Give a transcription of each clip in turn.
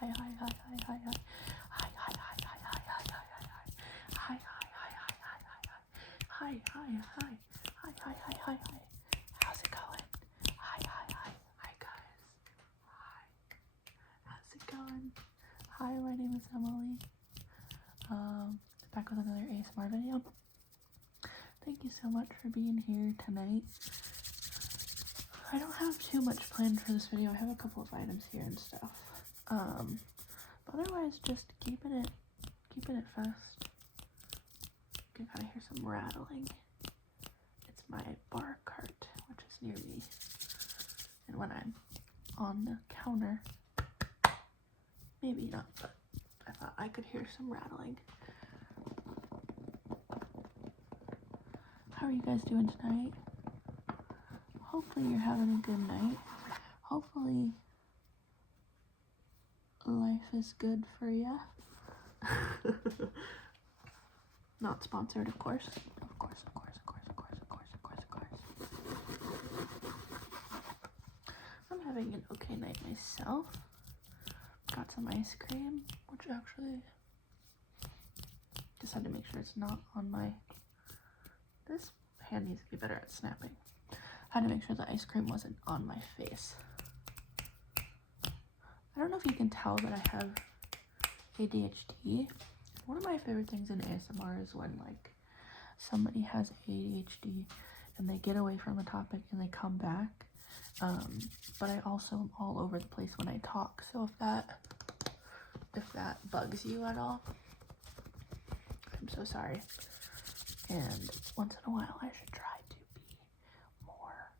hi, hi, hi, hi, hi, hi. Hi, hi, hi, hi, hi, hi, hi, hi, hi. Hi, hi, hi, hi, hi, hi. Hi, hi, hi. Hi, hi, hi, hi, hi. How's it going? Hi, hi, hi. Hi, guys. Hi. How's it going? Hi, my name is Emily. Back with another ASMR video. Thank you so much for being here tonight. I don't have too much planned for this video. I have a couple of items here and stuff. But otherwise, just keeping it fast. You can kind of hear some rattling. It's my bar cart, which is near me. And when I'm on the counter, maybe not, but I thought I could hear some rattling. How are you guys doing tonight? Hopefully you're having a good night. Hopefully life is good for ya. Not sponsored, of course. Of course. I'm having an okay night myself. Got some ice cream, which actually just had to make sure it's not on my... This hand needs to be better at snapping. Had to make sure the ice cream wasn't on my face. I don't know if you can tell that I have ADHD. One of my favorite things in ASMR is when like somebody has ADHD and they get away from the topic and they come back. But I also am all over the place when I talk. So if that bugs you at all, I'm so sorry. And once in a while I should try to be more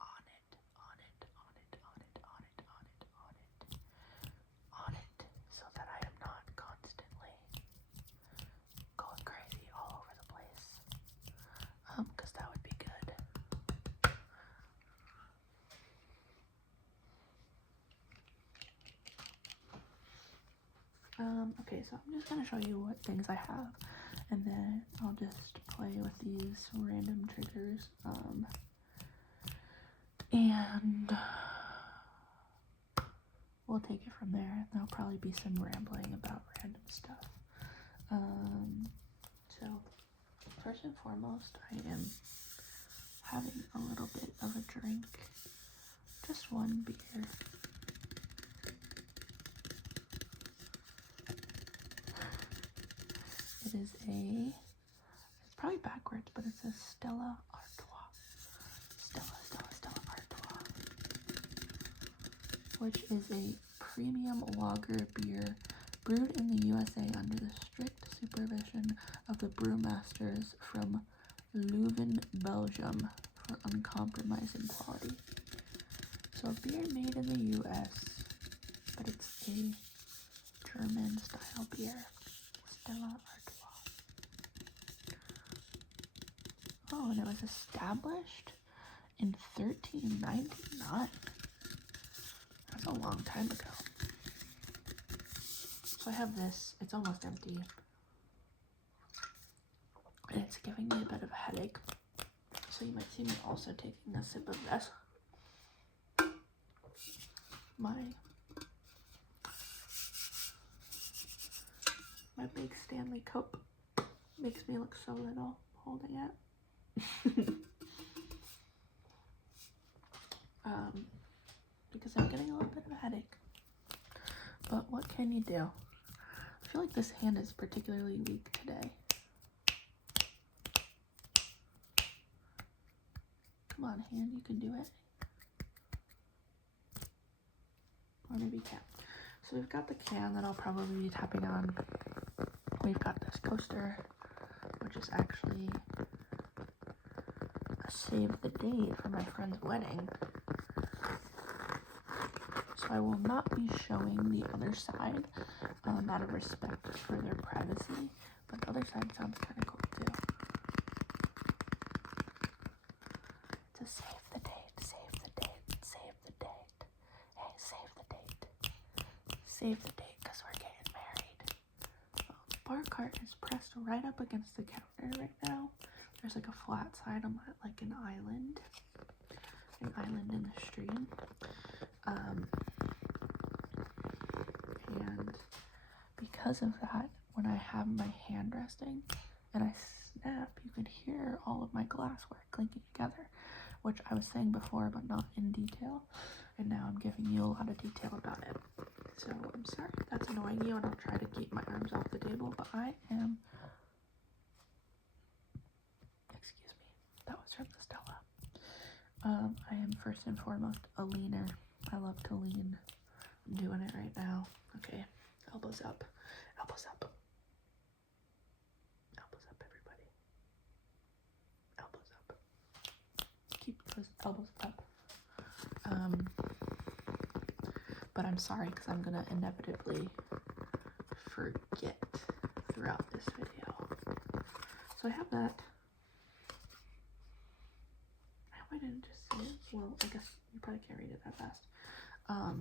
on it, so that I am not constantly going crazy all over the place. Because that would be good. Okay, so I'm just gonna show you what things I have, and then I'll just play with these random triggers, and we'll take it from there. There'll probably be some rambling about random stuff. So first and foremost, I am having a little bit of a drink, just one beer. It is it's probably backwards, but it's a Stella Artois. Stella Artois. Which is a premium lager beer brewed in the USA under the strict supervision of the brewmasters from Leuven, Belgium, for uncompromising quality. So a beer made in the US, but it's a German style beer. Stella Artois. Oh, and it was established in 1399. That's a long time ago. So I have this. It's almost empty. And it's giving me a bit of a headache. So you might see me also taking a sip of this. My big Stanley cup makes me look so little holding it. Because I'm getting a little bit of a headache. But what can you do? I feel like this hand is particularly weak today. Come on, hand, you can do it. Or maybe you can't. So we've got the can that I'll probably be tapping on. We've got this coaster, which is actually a save the date for my friend's wedding. So I will not be showing the other side, out of respect for their privacy, but the other side sounds kind of cool too. To save the date, save the date, save the date. Hey, save the date. Save the date, because we're getting married. Bar cart is pressed right up against the counter right now. There's like a flat side on like an island in the stream. because of that, when I have my hand resting and I snap, you can hear all of my glassware clinking together, which I was saying before, but not in detail. And now I'm giving you a lot of detail about it. So I'm sorry if that's annoying you, and I'll try to keep my arms off the table, but I am, excuse me, that was from the Stella. I am first and foremost a leaner. I love to lean. I'm doing it right now. Okay, elbows up, elbows up. Elbows up, everybody. Elbows up. Keep those elbows up. But I'm sorry, because I'm gonna inevitably forget throughout this video. So I have that. I hope I didn't just say it. Well, I guess you probably can't read it that fast. I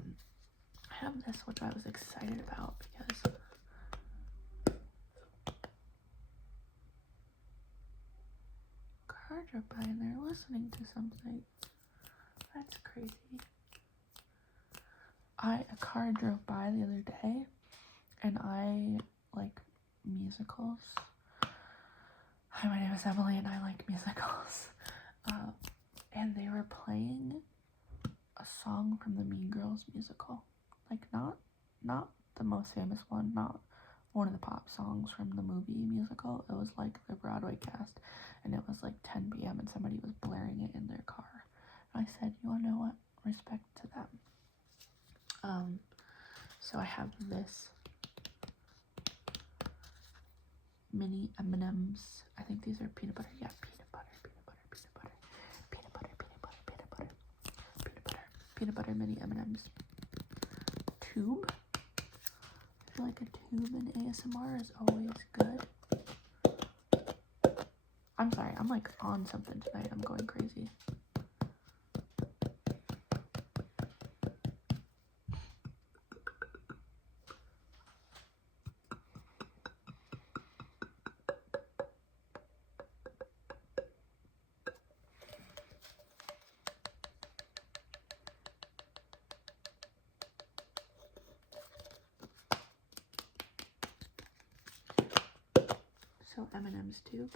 have this, which I was excited about because car drove by and they're listening to something. That's crazy. A car drove by the other day, and I like musicals. Hi, my name is Emily, and I like musicals. And they were playing a song from the Mean Girls musical. Like, not the most famous one, not one of the pop songs from the movie musical. It was like the Broadway cast, and it was like 10 p.m. and somebody was blaring it in their car. And I said, you wanna know what? Respect to them. So I have this mini M&Ms. I think these are peanut butter. Yeah, peanut butter mini M&Ms. Tube. I feel like a tube in ASMR is always good. I'm sorry, I'm like on something tonight. I'm going crazy. So M&M's tube.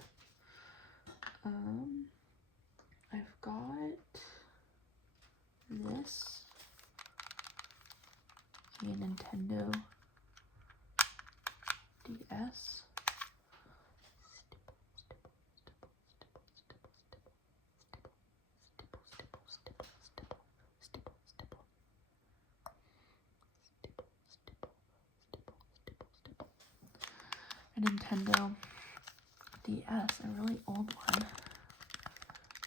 I've got this, a Nintendo DS. A Nintendo DS, a really old one.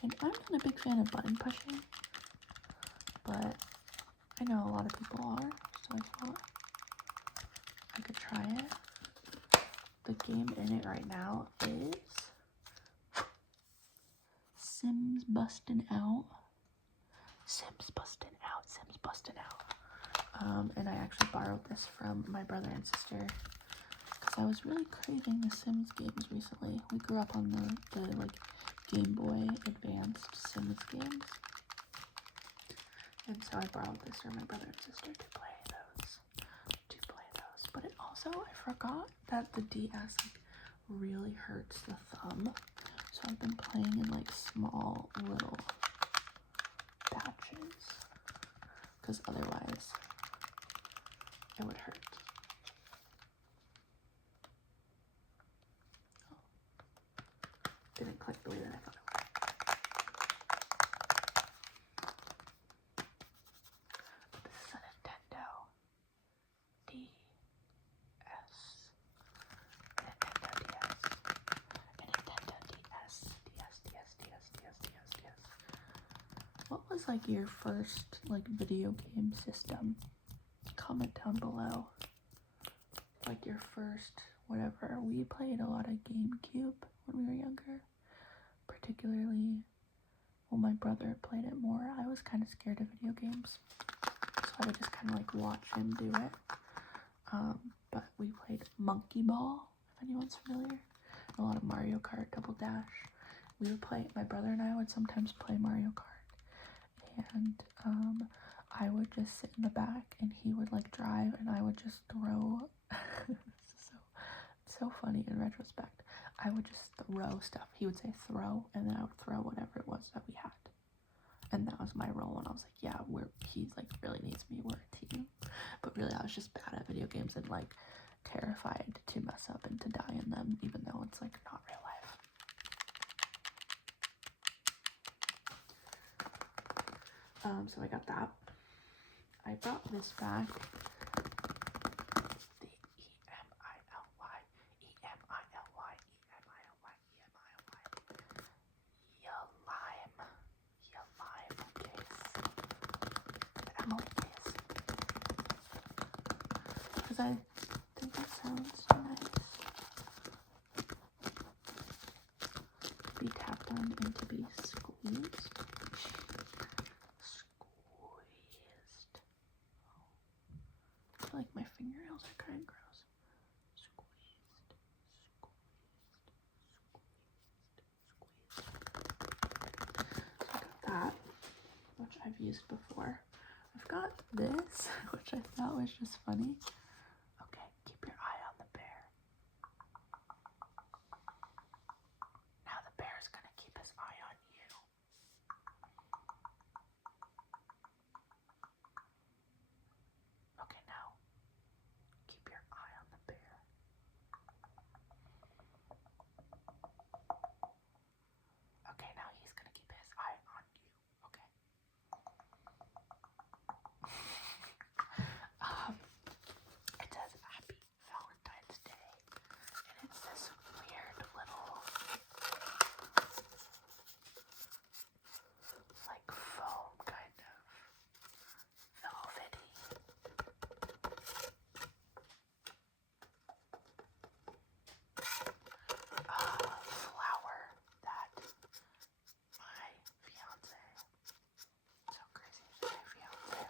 And I'm not a big fan of button pushing, but I know a lot of people are, so I thought I could try it. The game in it right now is Sims Bustin' Out. Sims Bustin' Out, Sims Bustin' Out. And I actually borrowed this from my brother and sister because I was really craving the Sims games recently. We grew up on the like Game Boy Advanced Sims games. And so I borrowed this from my brother and sister to play those. But it also, I forgot that the DS like really hurts the thumb. So I've been playing in like small little batches, because otherwise it would hurt. Oh. Didn't click the way that I thought it would. This is a Nintendo DS. A Nintendo DS. What was like your first like video game system? Comment down below. Like your first whatever. We played a lot of GameCube when we were younger. Particularly, well, my brother played it more. I was kind of scared of video games, so I would just kind of like watch him do it. But we played Monkey Ball, if anyone's familiar. A lot of Mario Kart, Double Dash. We would play, my brother and I would sometimes play Mario Kart. And I would just sit in the back and he would like drive and I would just throw retrospect, I would just throw stuff. He would say throw, and then I would throw whatever it was that we had. And that was my role, and I was like, yeah, he's like really needs me, we're a team. But really, I was just bad at video games and like terrified to mess up and to die in them, even though it's like not real life. So I got that. I brought this back. The E-M-I-L-Y. Emily case. Because I think that sounds nice. To be tapped on and to be squeezed. I feel like my fingernails are kind of gross. Squeezed. So I got that, which I've used before. I've got this, which I thought was just funny. Okay, keep your eye on the bear. Now the bear's gonna keep his eye on you. Okay, now keep your eye on the bear. Okay, now he's gonna keep his eye on you. Okay. It says Happy Valentine's Day, and it's this weird little like foam kind of velvety flower that my fiance, so crazy, my fiance,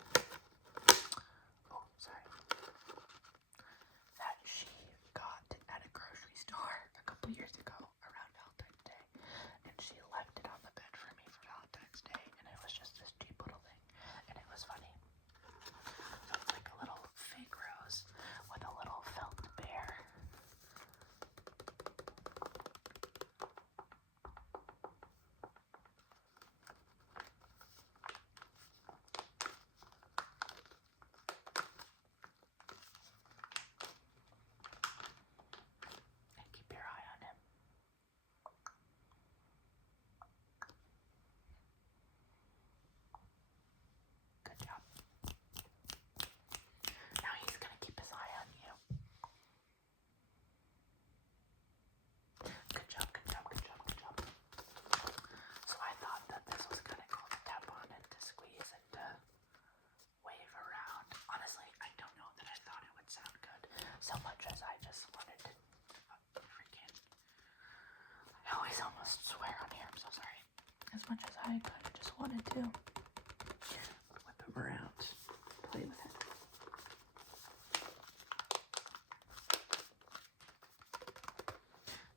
oh sorry, that she got at a grocery store a couple years ago around Valentine's Day, and she left it on the bed for me for Valentine's Day, and it was just this cheap little thing, and it was funny. So it's like a little fake rose with a little felt bear. And keep your eye on him. Good job. Now he's gonna keep his eye on you. Good job, good job, good job, good job. So I thought that this was kind of cool to tap on and to squeeze and to wave around. Honestly, I don't know that I thought it would sound good so much as I just wanted to freaking, I always almost swear on here, I'm so sorry. As much as I kind of just wanted to whip him around, play with it.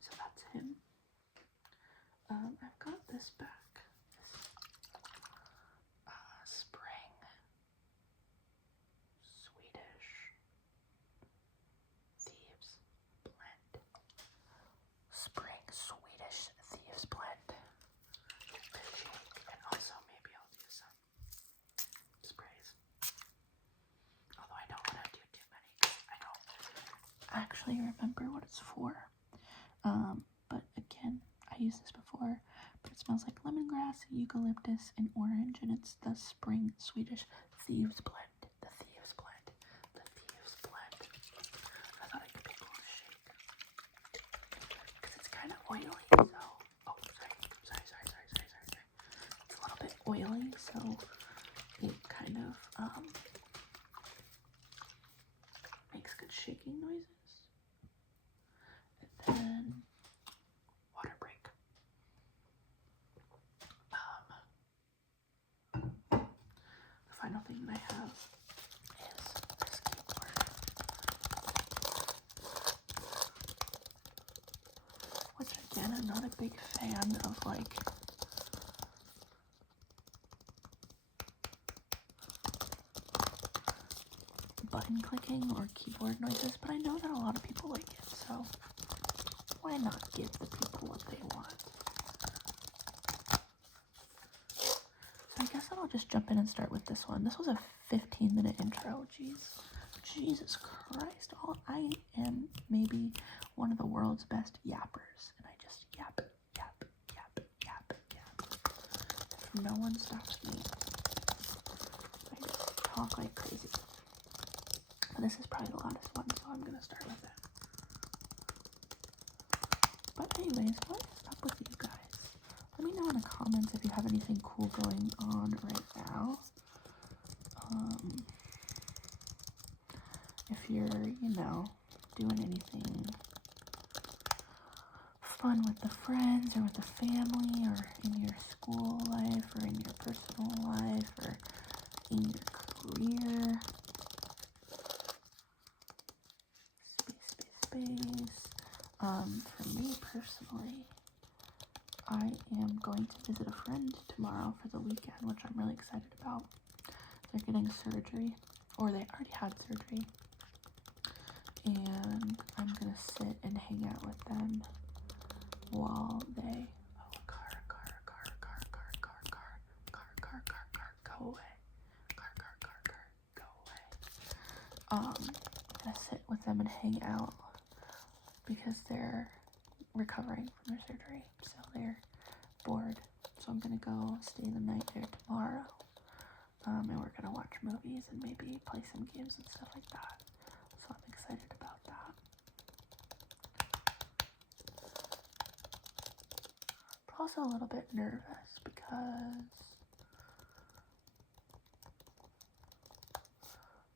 So that's him. I've got this back. This spring Swedish Thieves blend. Spring Swedish Thieves blend. The shake, and also maybe I'll do some sprays. Although I don't want to do too many because I don't actually remember what it's for. But again, I used this before, but it smells like lemongrass, eucalyptus, and orange, and it's the Spring Swedish Thieves blend. The Thieves blend. The Thieves blend. I thought it could be cool to shake because it's kind of oily. So, oh, sorry. It's a little bit oily, so it kind of makes good shaking noises. And then water break. The final thing that I have is this keyboard, which again, I'm not a big fan of like button clicking or keyboard noises, but I know that a lot of people like it, so why not give the people what they want? So I guess I'll just jump in and start with this one. This was a 15-minute intro. Jesus Christ. I am maybe one of the world's best yappers. And I just yap. If no one stops me, I just talk like crazy. But this is probably the loudest one, so I'm going to start with it. But anyways, what is up with you guys? Let me know in the comments if you have anything cool going on right now. If you're, doing anything fun with the friends or with the family or in your school life or in your personal life or in your career. Space. For me personally, I am going to visit a friend tomorrow for the weekend, which I'm really excited about. They're getting surgery, or they already had surgery, and I'm gonna sit and hang out with them while they go away. I'm gonna sit with them and hang out because they're recovering from their surgery, so they're bored. So I'm gonna go stay the night there tomorrow, and we're gonna watch movies and maybe play some games and stuff like that. So I'm excited about that. But also a little bit nervous because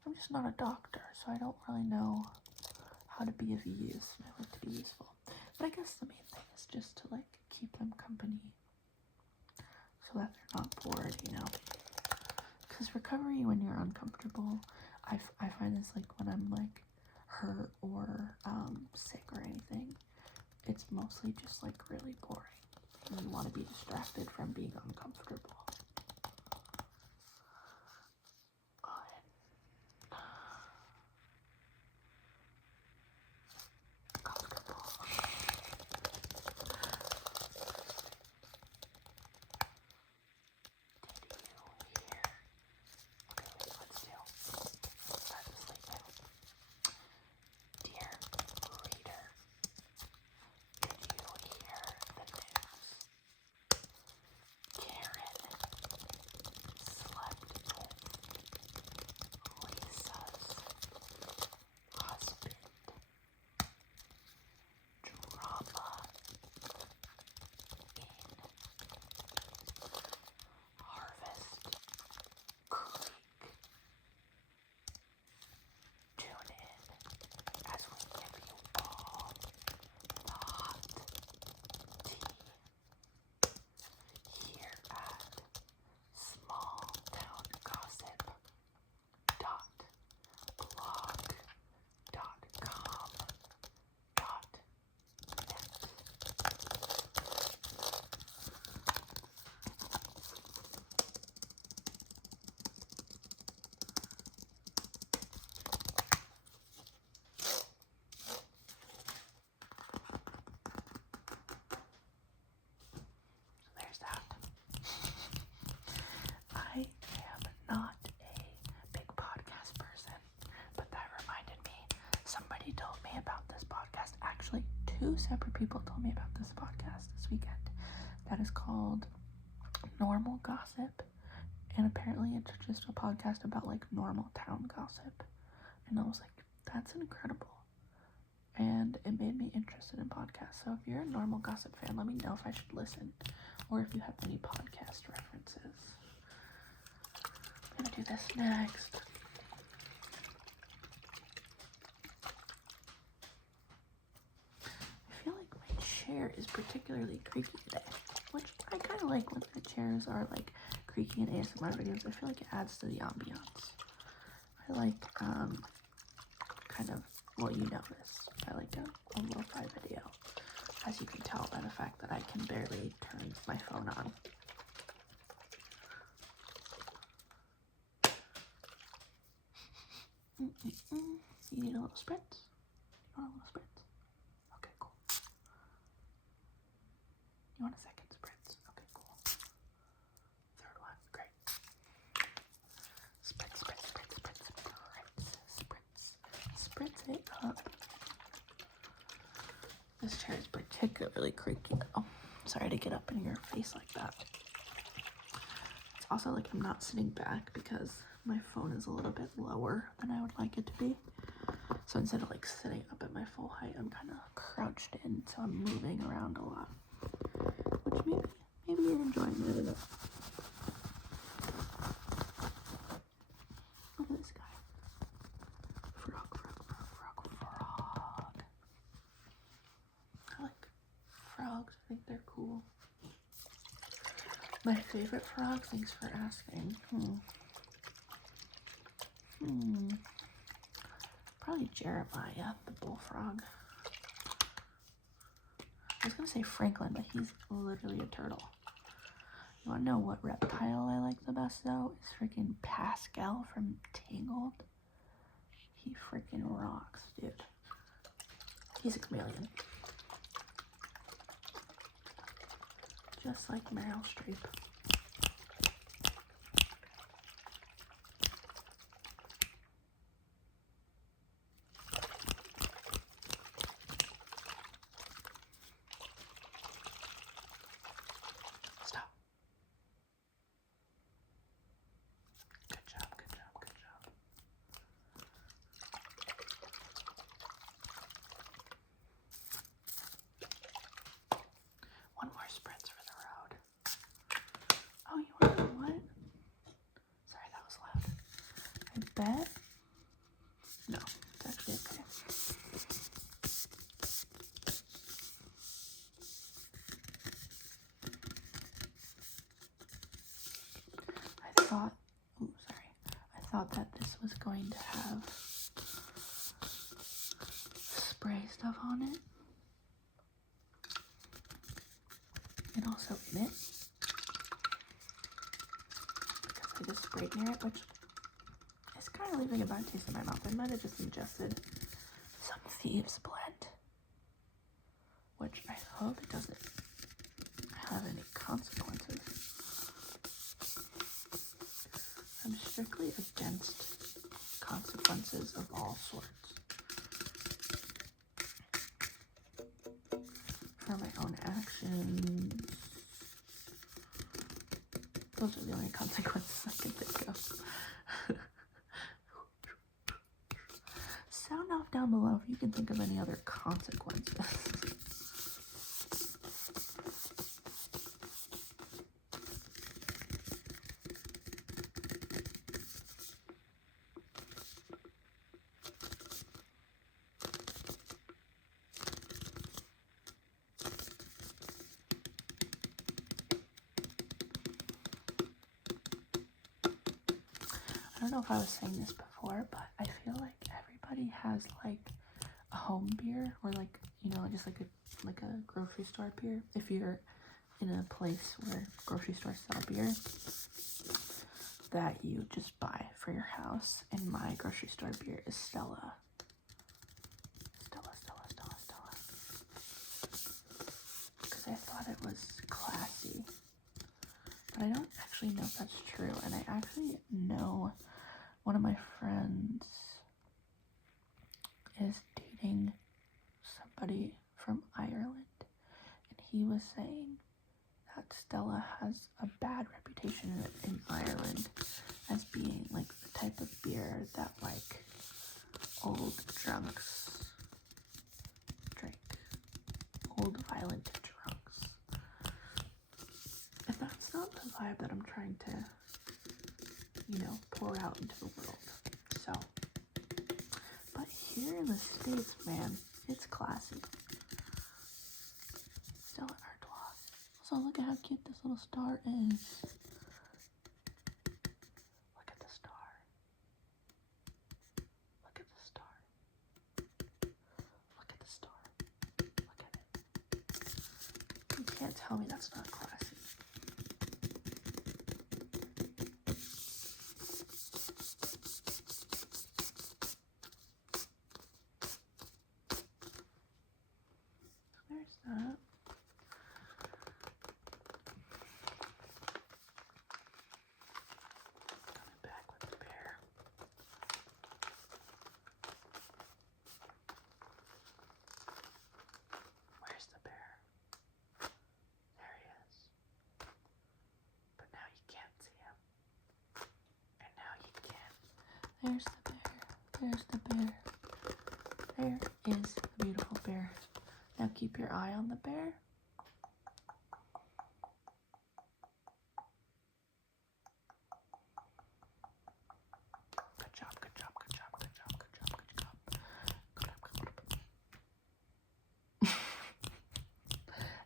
I'm just not a doctor, so I don't really know how to be of use. I like to be useful. But I guess the main thing is just to keep them company so that they're not bored, Because recovery when you're uncomfortable, I find this when I'm hurt or sick or anything, it's mostly just really boring. And you want to be distracted from being uncomfortable. I am not a big podcast person, but that reminded me, somebody told me about this podcast. Actually, 2 separate people told me about this podcast this weekend. That is called Normal Gossip, and apparently it's just a podcast about normal town gossip. And I was like, that's incredible. And it made me interested in podcasts. So if you're a Normal Gossip fan, let me know if I should listen, or if you have any podcast references. I'm gonna do this next. I feel like my chair is particularly creaky today, which I kind of like when the chairs are creaky in ASMR videos. I feel like it adds to the ambiance. I like kind of, well, you know this. I like a lo-fi video, as you can tell by the fact that I can barely turn my phone on. You need a little spritz? You want a little spritz? Okay, cool. You want a second spritz? Okay, cool. Third one, great. Spritz, spritz, spritz, spritz, spritz, spritz it up. This chair is particularly creaky though. Sorry to get up in your face like that. It's also like I'm not sitting back because my phone is a little bit lower than I would like it to be. So instead of like sitting up at my full height, I'm kind of crouched in, so I'm moving around a lot. Which maybe you're enjoying it enough. Look at this guy. Frog, frog, frog, frog, frog. I like frogs. I think they're cool. My favorite frog, thanks for asking. Probably Jeremiah, the bullfrog. I was gonna say Franklin, but he's literally a turtle. You wanna know what reptile I like the best though? Is freaking Pascal from Tangled. He freaking rocks, dude. He's a chameleon. Just like Meryl Streep. Stop. Good job, good job, good job. One more spritz for the road. Oh, you wanna know what? Sorry, that was loud. I bet. No, it's actually okay. I thought that this was going to have spray stuff on it. And also in it. Because I just sprayed near it, which is kind of leaving a bad taste in my mouth. I might have just ingested some thieves blend. Which I hope it doesn't have any consequences. I'm strictly against consequences of all sorts. For my own actions. Those are the only consequences I can think of. Sound off down below if you can think of any other consequences. I don't know if I was saying this before, but I feel like everybody has like a home beer or like, you know, just like a grocery store beer. If you're in a place where grocery stores sell beer that you just buy for your house, and my grocery store beer is Stella. Stella. Because I thought it was classy. But I don't actually know if that's true, and I actually know one of my friends is dating somebody from Ireland, and he was saying that Stella has a bad reputation in Ireland as being like the type of beer that like old drunks drink, old violent drunks. And that's not the vibe that I'm trying to, you know, pour out into the world. So, but here in the States, man, it's classy. Stella Artois. So look at how cute this little star is. Look at the star. Look at the star. Look at the star. Look at it. You can't tell me that's not classy. There's that. There's the bear. There is the beautiful bear. Now keep your eye on the bear. Good job, good job, good job, good job, good job, good job.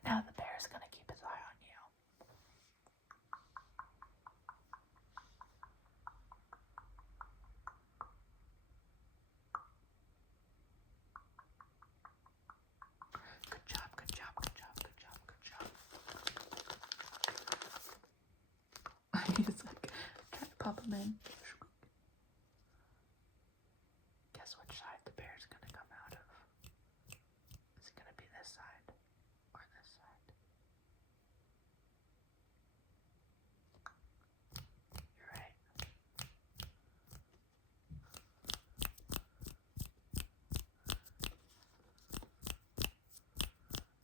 Now the bear is going to keep his eye on you. Good job, good job, good job, good job, good job. He's like trying to pop him in. Guess which side the bear's going to come out of? Is it going to be this side or this side? You're right.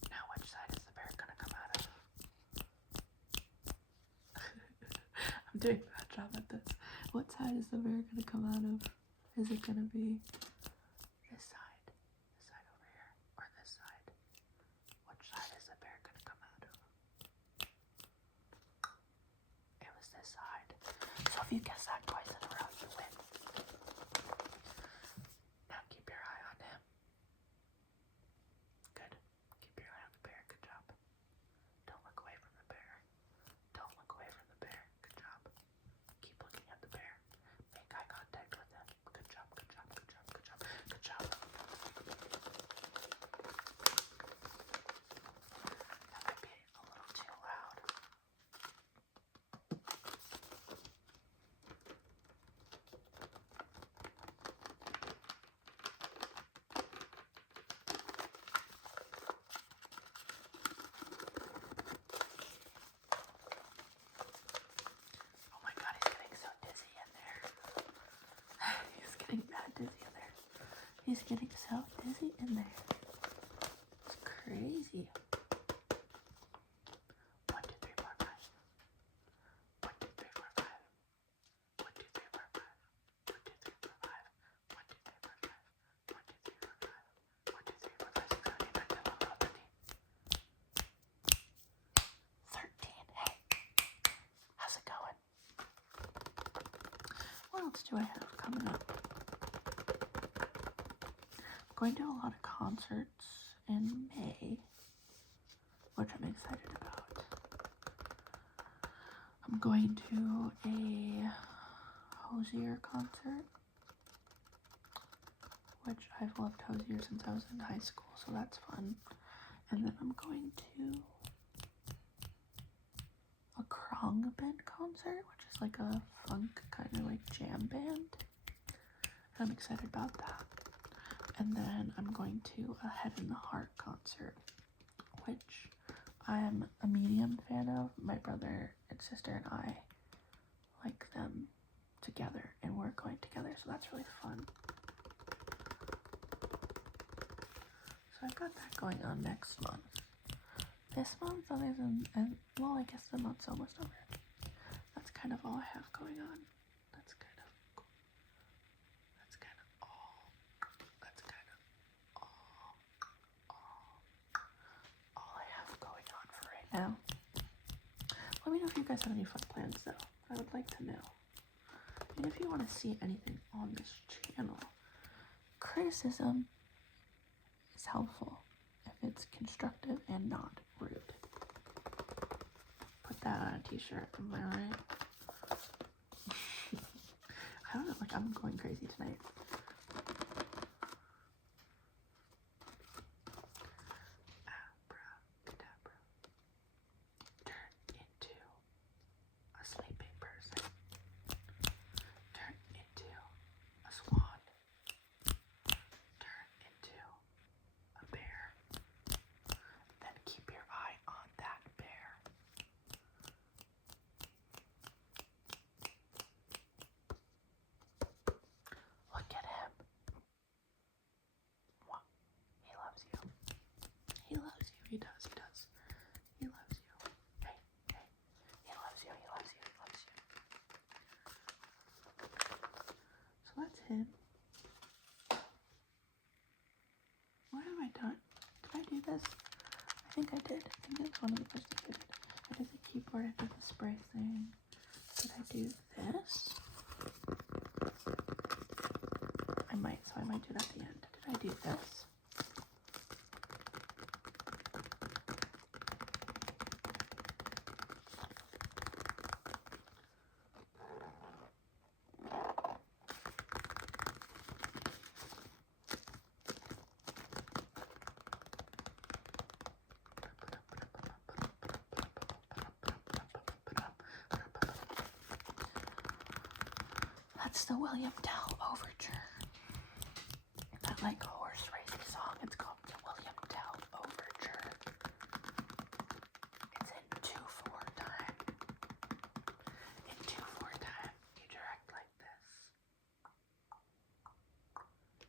Now which side is the bear going to come out of? I'm doing a bad job at this. What side is the bear going to come out of? Is it going to be this side over here, or this side? Which side is the bear going to come out of? It was this side. So if you guess that twice in a row, you win. Now keep your eye on him. Good. Keep your eye on the bear. Good job. Don't look away from the bear. Don't look away from the bear. Good job. Keep looking at the bear. Make eye contact with him. Good job, good job, good job, good job, good job. That might be a little too loud. Oh my god, he's getting so dizzy in there. He's getting mad dizzy in there. He's getting so dizzy in there. It's crazy. 1, 2, 3, 4, 5. 1, 2, 3, 4, 5. 1, 2, 3, 4, 5. 1, 2, 3, 4, 5. 1, 2, 3, 4, 5. 1, 2, 3, 4, 5. 1, 2, 3, 4, 5, 6, 7, 8, 9, 10, 11, 12, 13. 13. Hey, how's it going? What else do I have coming up? I'm going to a lot of concerts in May, which I'm excited about. I'm going to a Hosier concert, which I've loved Hosier since I was in high school, so that's fun. And then I'm going to a Khruangbin concert, which is like a funk kind of like jam band. I'm excited about that. And then I'm going to a Head in the Heart concert, which I'm a medium fan of. My brother and sister and I like them together, and we're going together, so that's really fun. So I've got that going on next month. This month, other than, well, I guess the month's almost over. That's kind of all I have going on. That's kind of cool. That's kind of all. That's kind of all I have going on for right now. Let me know if you guys have any fun plans, though. I would like to know. And if you want to see anything on this channel, criticism is helpful if it's constructive and not rude. Put that on a t-shirt, am I right? I don't know, like I'm going crazy tonight. Abracadabra. Turn into a sleeping person. Turn into a swan. Turn into a bear. Then keep your eye on that bear. Look at think I did. I think that's one of the first things I did. I did the keyboard, I did the spray thing. Did I do this? I might, so I might do it at the end. Did I do this? That's the William Tell Overture. That like horse racing song. It's called the William Tell Overture. It's in 2/4 time. In 2/4 time, you direct like this.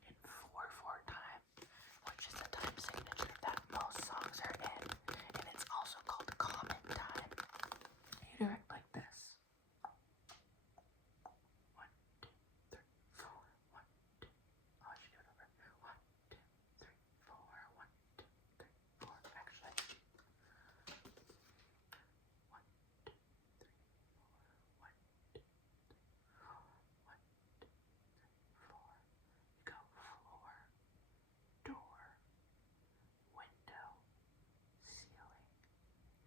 In 4/4 time, which is the time signature that most songs are in, and it's also called common time. You direct like this. 1, 2, 3, 4. 1, 2. Oh, I should do it over. 1, 2, 3, 4. 1, 2, 3, 4. Actually, 1, 2, 3, 4. 1, 2, 3, 4. 1, 2, 3, 4. 1, 2, 3, 4. You go floor, door, window, ceiling,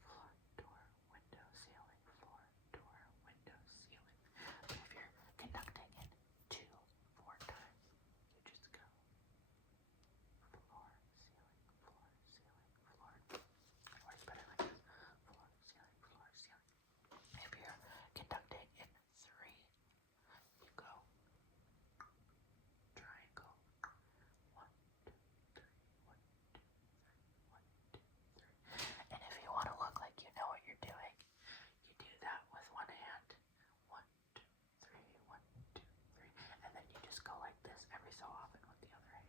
floor, door, window, ceiling, floor, door, window, ceiling. But if you're conducting in 2/4 time, you just go floor, ceiling, floor, ceiling, floor. It works better like this. Floor, ceiling, floor, ceiling. If you're conducting in 3, you go triangle. 1, 2, 3, 1, 2, 3, 1, 2, 3. And if you want to look like you know what you're doing, you do that with one hand. 1, 2, 3, 1, 2, 3. And then you just go like this every so often with the other hand.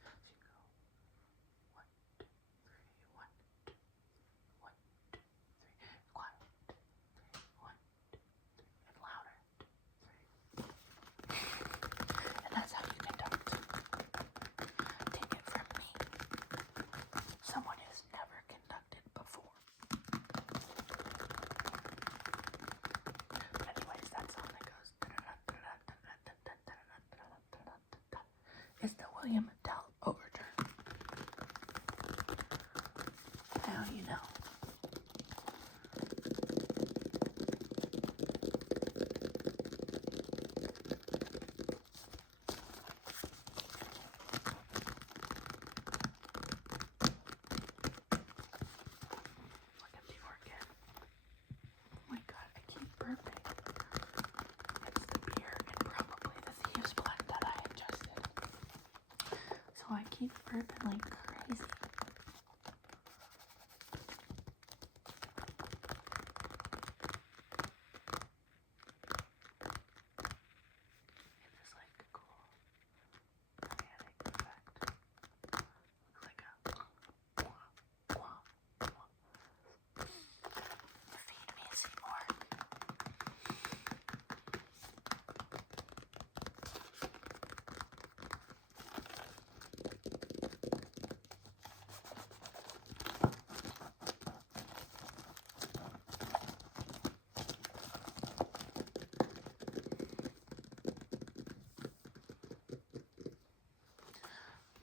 So you go 1, 2, 3, 1, 2, 1, 2, 3. Quiet. 2, 3, 1, 2, 3. And louder. 2, 3. And that's how you conduct. Take it from me, someone who's never conducted before. But anyways, that song that goes is the William Tell Overture. Now you know. Look at the organ. Oh my god, I keep burping. It's the beer and probably the thieves blood that I ingested. So I keep burping like crazy. In this like cool dramatic effect. Looks like a feed me, Seymour.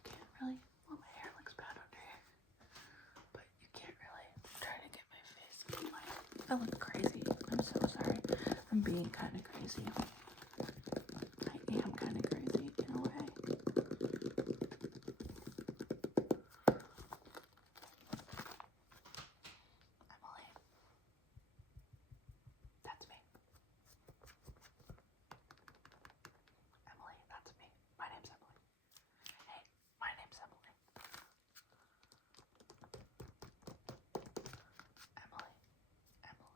Can't really, well, my hair looks bad under here, but you can't really try to get my face. I look crazy. I'm so sorry. I'm being kind of crazy. I am kind of crazy in a way. Emily. That's me. Emily, that's me. My name's Emily. Hey, my name's Emily. Emily. Emily.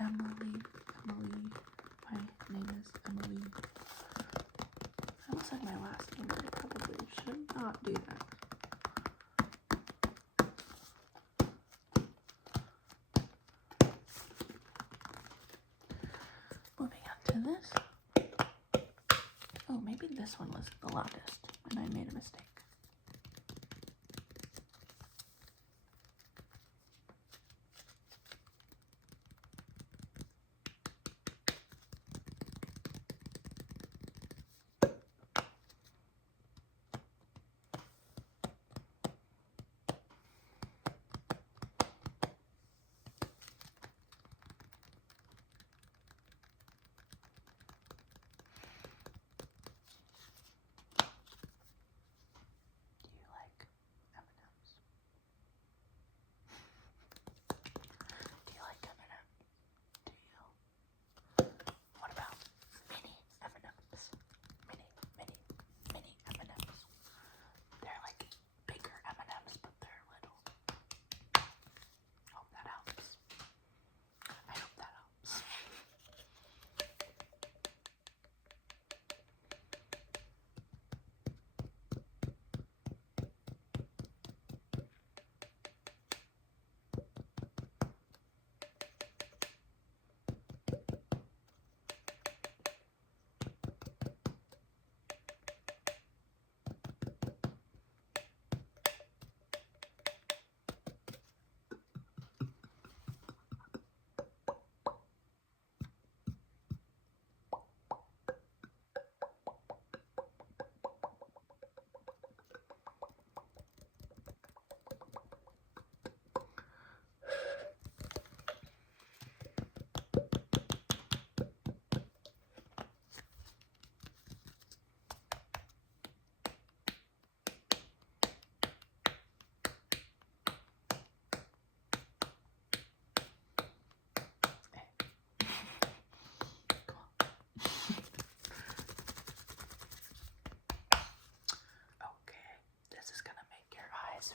Emily. Emily. My name is Emily. I almost said my last name, but I probably should not do that. Moving on to this. Oh, maybe this one was the loudest and I made a mistake.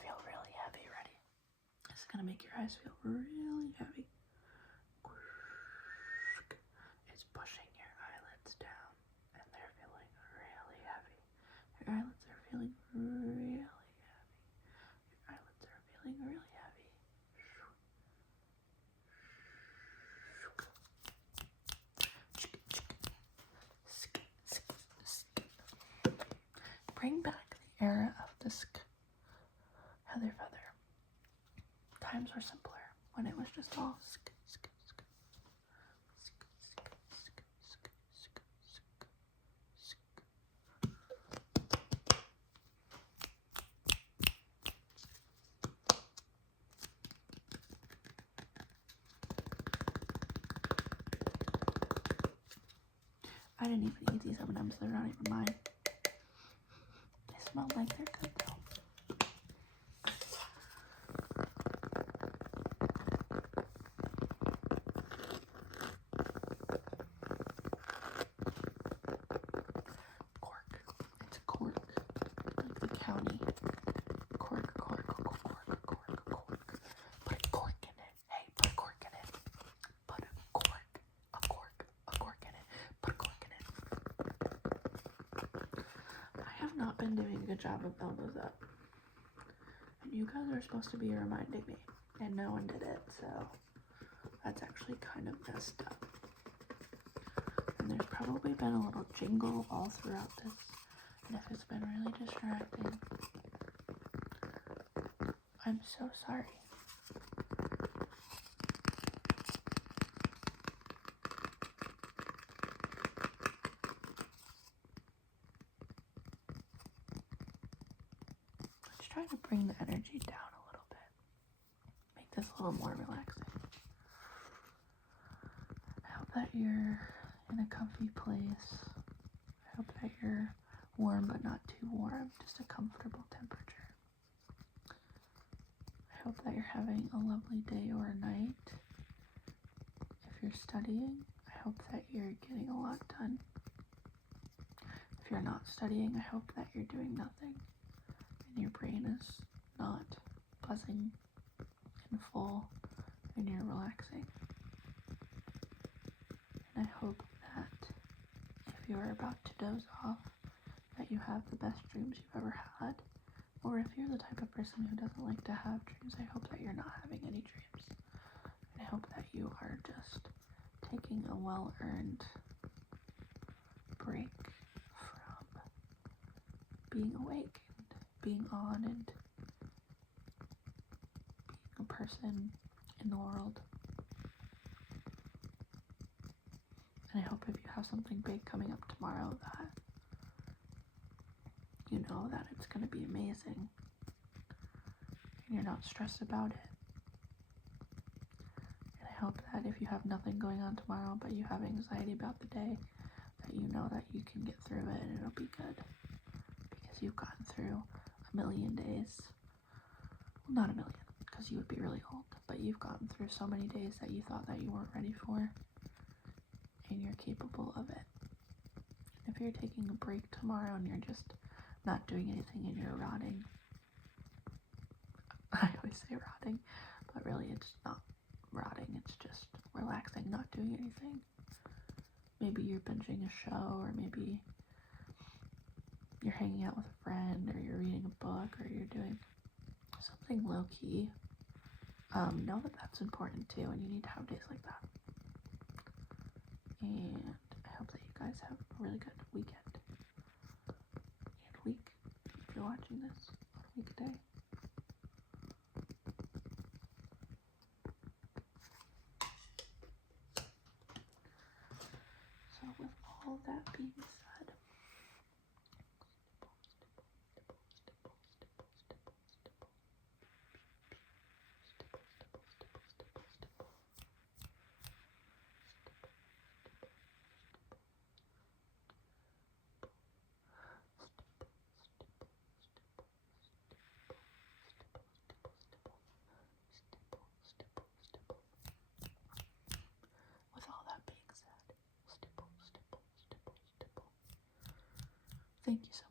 Feel really heavy. Ready? This is gonna make your eyes feel really heavy. It's pushing your eyelids down, and they're feeling really heavy. Your eyelids are feeling really heavy. Your eyelids are feeling really heavy. Bring back the era of the heather feather. Times were simpler when it was just all sk, sk, sk, sk, sk, sk, sk, sk, sk, I didn't even eat these M&Ms, they're not even mine. They smell like they're good though. Not been doing a good job of elbows up, and you guys are supposed to be reminding me, and no one did it, so that's actually kind of messed up. And there's probably been a little jingle all throughout this, and if it's been really distracting, I'm so sorry. Try to bring the energy down a little bit. Make this a little more relaxing. I hope that you're in a comfy place. I hope that you're warm but not too warm, just a comfortable temperature. I hope that you're having a lovely day or a night. If you're studying, I hope that you're getting a lot done. If you're not studying, I hope that you're doing nothing. Your brain is not buzzing and full and you're relaxing. And I hope that if you're about to doze off, that you have the best dreams you've ever had. Or if you're the type of person who doesn't like to have dreams, I hope that you're not having any dreams. And I hope that you are just taking a well-earned break from being awake and being on and being a person in the world. And I hope if you have something big coming up tomorrow that you know that it's going to be amazing and you're not stressed about it. And I hope that if you have nothing going on tomorrow but you have anxiety about the day, that you know that you can get through it and it'll be good because you've gotten through a million days. Well, not a million, because you would be really old, but you've gotten through so many days that you thought that you weren't ready for, and you're capable of it. And if you're taking a break tomorrow and you're just not doing anything and you're rotting, I always say rotting, but really it's not rotting, it's just relaxing, not doing anything. Maybe you're binging a show, or maybe you're hanging out with a friend, or you're reading a book, or you're doing something low-key. Know that that's important too, and you need to have days like that. And I hope that you guys have a really good weekend and week if you're watching this on a weekday. So with all that being said, thank you so